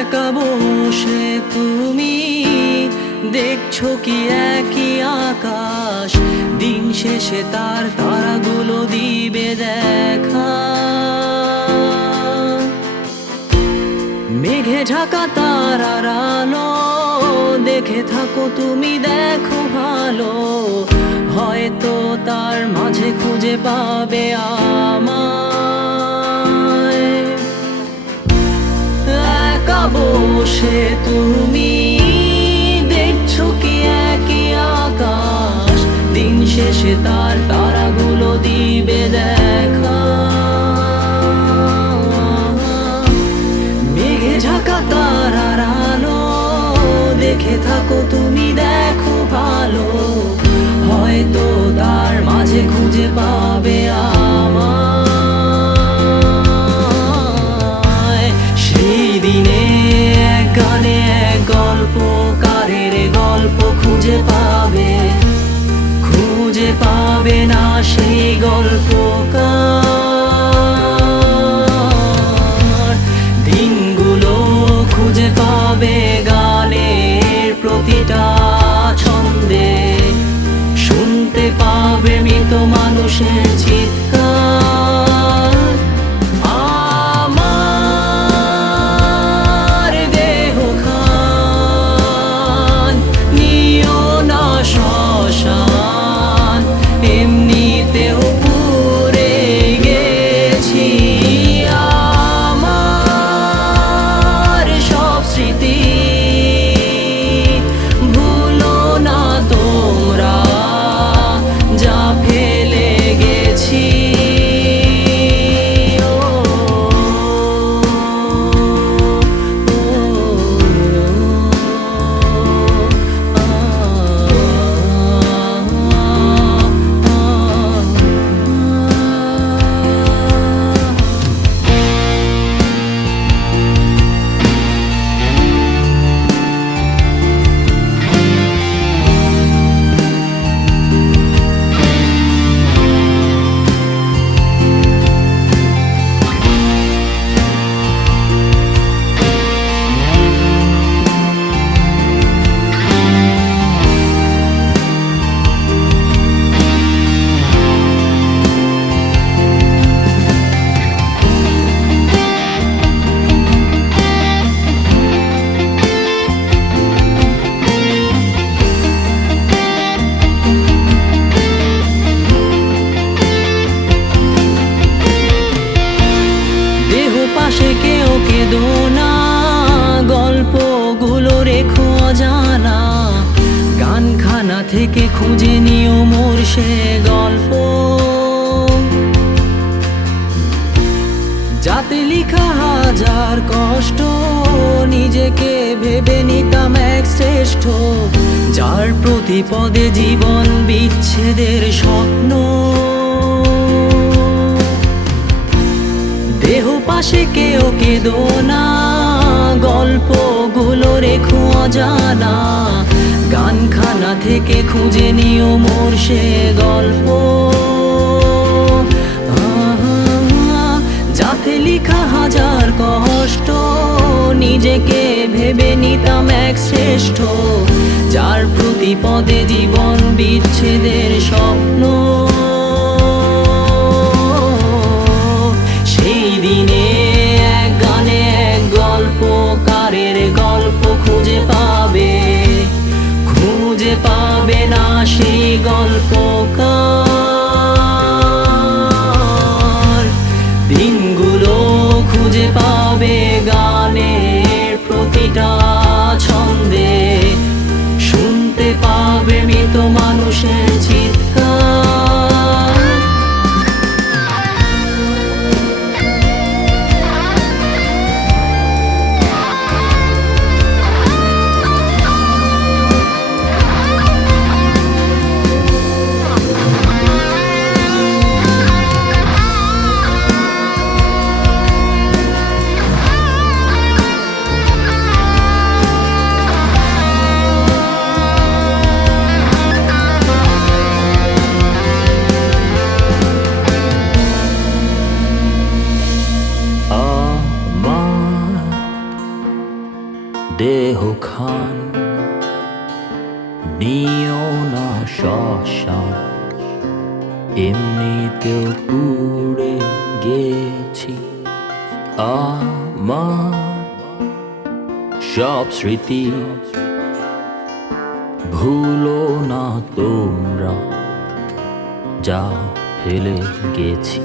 একা বসে তুমি দেখছো কি একই আকাশ, দিন শেষে তার তারাগুলো দিবে দেখা। মেঘে ঢাকা তারার আলো দেখে থাকো তুমি, দেখো ভালো, হয়তো তার মাঝে খুঁজে পাবে আমায়। একা বসে তুমি দেখছো কি একই আকাশ, দিন শেষে তার তারাগুলো দিবে দেখা। মেঘে ঢাকা তারার আলো দেখে থাকো তুমি, দেখো ভালো, হয়তো তার মাঝে খুঁজে পাবে আমায়। সেই দিনে এক গানে এক গল্পকারের গল্প খুঁজে পাবে, খুঁজে পাবে না সেই গল্পকার। দিনগুলো খুঁজে পাবে গানের প্রতিটা ছন্দে, শুনতে পাবে মৃত মানুষের চিৎকার। আমার দেহ খান নিও না শ্মশান, এমনিতেও পুড়ে গেছি। আমার সব স্মৃতি ভুলো না তোমরা, যা ফেলে গেছি। পাশে কেউ কেঁদো না, গল্পগুলো রেখো অজানা, গানখানা থেকে খুঁজে নিও মোর সে গল্প, যাতে লিখা হাজার কষ্ট নিজেকে ভেবে নিতাম এক শ্রেষ্ঠ, যার প্রতি পদে জীবন বিচ্ছেদের স্বপ্ন। দেহ পাশে কেউ কেঁদো না, গল্পগুলো রেখো অজানা, গানখানা থেকে খুঁজে নিও মোর সে গল্প, যাতে লিখা হাজার কষ্ট নিজেকে ভেবে নিতাম এক শ্রেষ্ঠ, যার প্রতি পদে জীবন বিচ্ছেদের স্বপ্ন। সেই দিনে এক গানে এক গল্পকারের গল্প খুঁজে পাবে, খুঁজে পাবে না সেই গল্পকার। দিনগুলো খুঁজে পাবে গানের প্রতিটা ছন্দে, শুনতে পাবে মৃত মানুষের চিৎকার। দেহ খান নিও না শ্মশান, এমনিতেও পুড়ে গেছি। আমার সব স্মৃতি ভুলো না তোমরা, যা ফেলে গেছি।